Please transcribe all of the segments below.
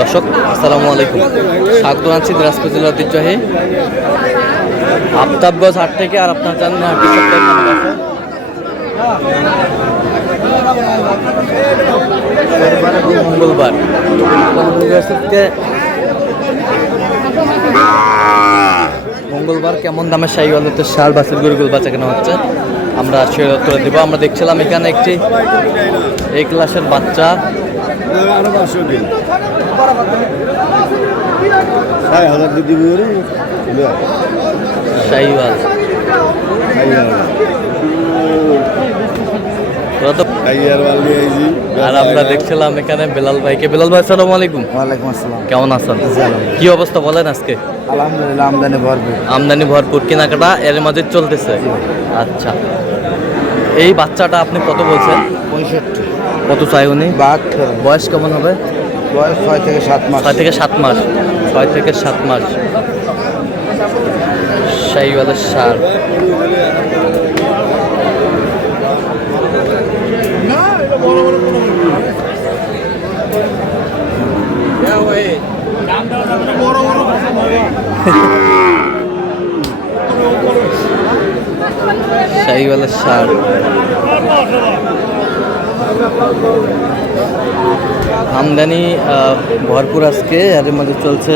দর্শক আসসালামু আলাইকুম, স্বাগত আছি দিনাজপুর জেলার ঐতিহ্যবাহী আফতাবগঞ্জ হাট থেকে। আর আপনার জানেন হাটটি সপ্তাহে মঙ্গলবার কেমন দামের শাহিওয়ালের সার বাছুর গরুগুলো বাচ্চা কেনা হচ্ছে আমরা সে উত্তর দিব। আমরা দেখছিলাম এখানে একটি এই ক্লাসের বাচ্চা শাহিওয়াল। আর আমরা দেখছিলাম এখানে বেলাল ভাইকে। বেলাল ভাই আসসালামু আলাইকুম। ওয়ালাইকুম আসসালাম। কেমন আছেন? কি অবস্থা বলেন আজকে? আলহামদুলিল্লাহ, আমদানি ভরপুর কেনাকাটা এর মাঝে চলতেছে। আচ্ছা, এই বাচ্চাটা আপনি কত বলছেন? 65। কত চাই উনি? 72। বয়স কেমন হবে? বয়স 6 থেকে 7 মাস। 6 থেকে 7 মাস। 6 থেকে 7 মাস শাহিওয়ালের সার। শাহিওয়ালের সার আমদানি ভরপুর আজকে, এর মধ্যে চলছে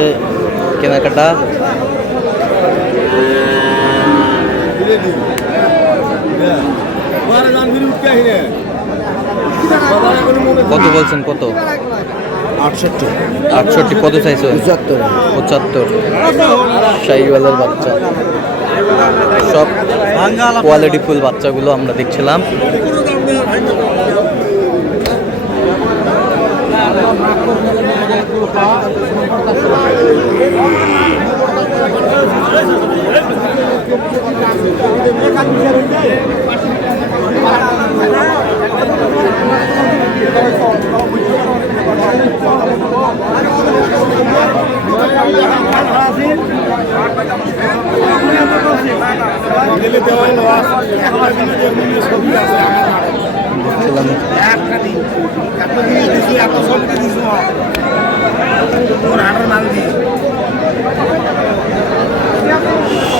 কেনাকাটা। কত বলছেন? কত? 68। কত চাইছো? 75। শাহিওয়ালের বাচ্চা, সব কোয়ালিটি ফুল বাচ্চাগুলো আমরা দেখছিলাম।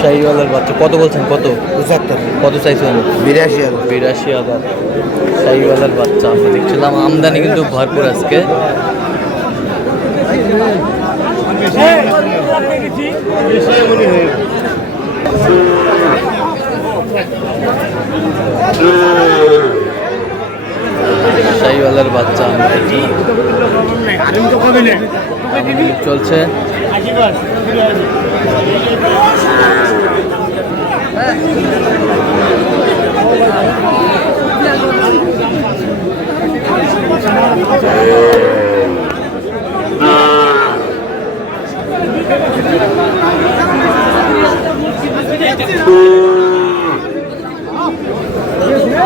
শাহিওয়ালের বাচ্চা কত বলছেন? কত? 75। কত চাইছেন? 82,000। শাহিওয়ালের বাচ্চা আমরা দেখছিলাম। আমদানি কিন্তু ভরপুর আজকে। শাহিওয়ালের বাচ্চা চলছে।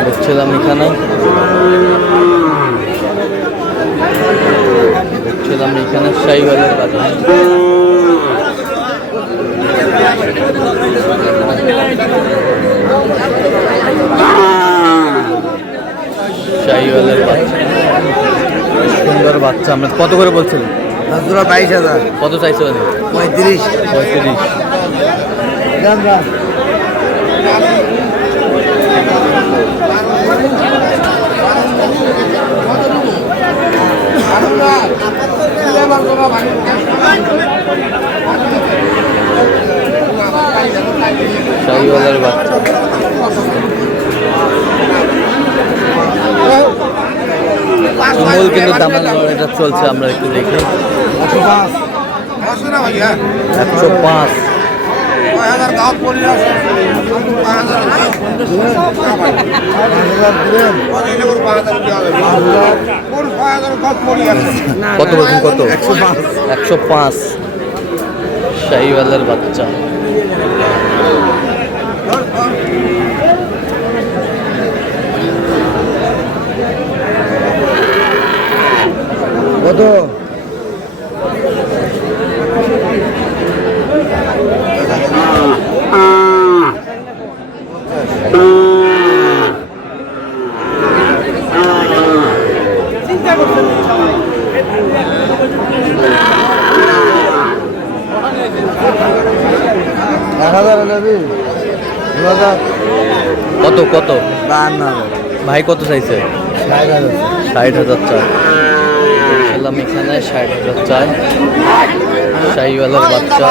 দেখছিলাম এখানে শাহিওয়ালের বাচ্চা। শাহিওয়ালের বাচ্চা, সুন্দর বাচ্চা। আমরা কত করে বলছিলেন? 22,000। কত চাইছো? 35। শাহিওয়ালের বাচ্চা তুমুল কিন্তু দামের লড়াইটা চলছে। আমরা একটু দেখি। 105। কত বলছেন? কত? 105। শাহিওয়ালের বাচ্চা। কত? কত কত 52,000 ভাই কত চাইছে? 60,000 চাই। দেখছিলাম এখানে 60,000 চাই। শাহিওয়ালের বাচ্চা।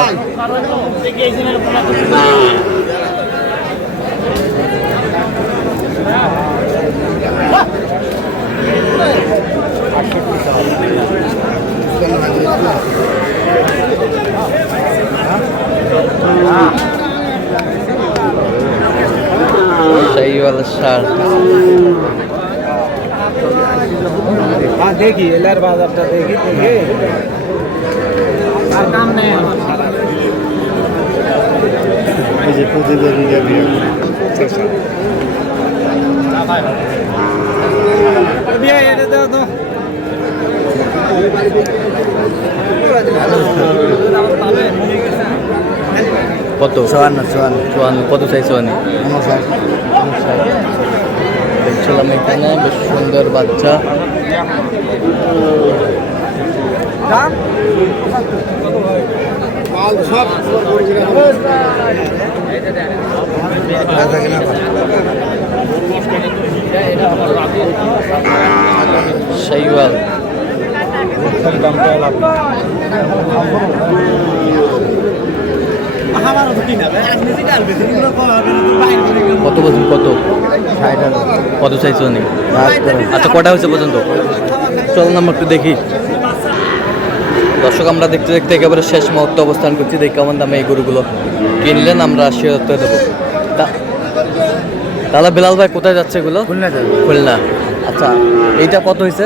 শাহিওয়ালের ষাঁড়। দেখি এলার বাজারটা দেখি আর কাম নেই এই যে প্রতিবেদন যাবি এটা দাও তো কত? 54 কত চাই? 54 দেখছিলাম এখানে বেশ সুন্দর বাচ্চা। শাহিওয়াল কত বলছেন? কত কত চাইছো নি? আচ্ছা কটা হয়েছে পর্যন্ত? চলো আমরা একটু দেখি। দর্শক আমরা দেখতে দেখতে একেবারে শেষ মুহূর্তে অবস্থান করছি। দেখি কেমন দামে এই গরুগুলো কিনলেন, আমরা শেয়ার করে দেবো। তাহলে বিলাল ভাই কোথায় যাচ্ছে এগুলো? খুলনা। আচ্ছা এইটা কত হয়েছে?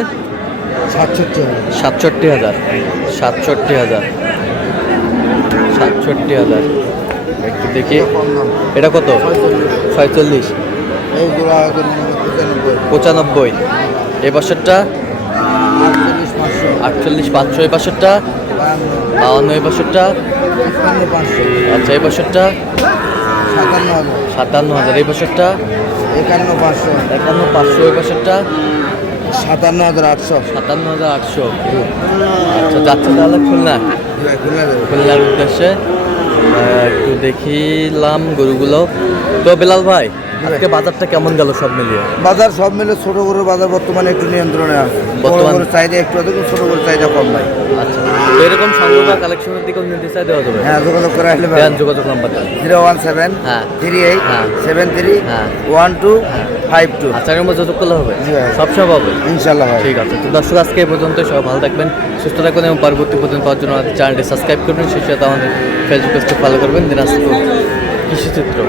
67,000 67,000 একটু দেখি। এটা কত? 45 95। এই বছরটা 48,500। এই বছরটা 52। এই বছরটা আচ্ছা। এই বছরটা 57,000। এই বছরটা 51,500। এই বছরটা 57,800। 57,800। আচ্ছা যাচ্ছে তাহলে খুলনার উদ্দেশ্যে। একটু দেখিলাম গরুগুলো। তো বিলাল ভাই আজকে বাজারটা কেমন গেল সব মিলিয়ে? বাজার সব মিলে ছোট গরুর বাজার বর্তমানে একটু নিয়ন্ত্রণে আছে। বর্তমানে চাহিদা একটু আছে, ছোট গরুর চাহিদা কম ভাই। আচ্ছা তো এরকম সংগ্রহ বা কালেকশনের দিকেও নিতে চাই দেওয়া যাবে? হ্যাঁ যোগাযোগ করে আসলে যোগাযোগ নাম্বারটা 017 হ্যাঁ 38 হ্যাঁ 73 হ্যাঁ 1252। আচ্ছা এর মধ্যে যোগাযোগ করলে হবে? সব হবে ইনশাল্লাহ ভাই। ঠিক আছে। তো দর্শক আজকে এই পর্যন্ত। সবাই ভালো থাকবেন, সুস্থ থাকবেন এবং পরবর্তী পর্যন্ত পাওয়ার জন্য আমাদের চ্যানেলটি সাবস্ক্রাইব করবেন। সেই সাথে আমাদের ফেসবুক পেজটি ফলো করবেন। দিনাজপুর কৃষিচিত্র।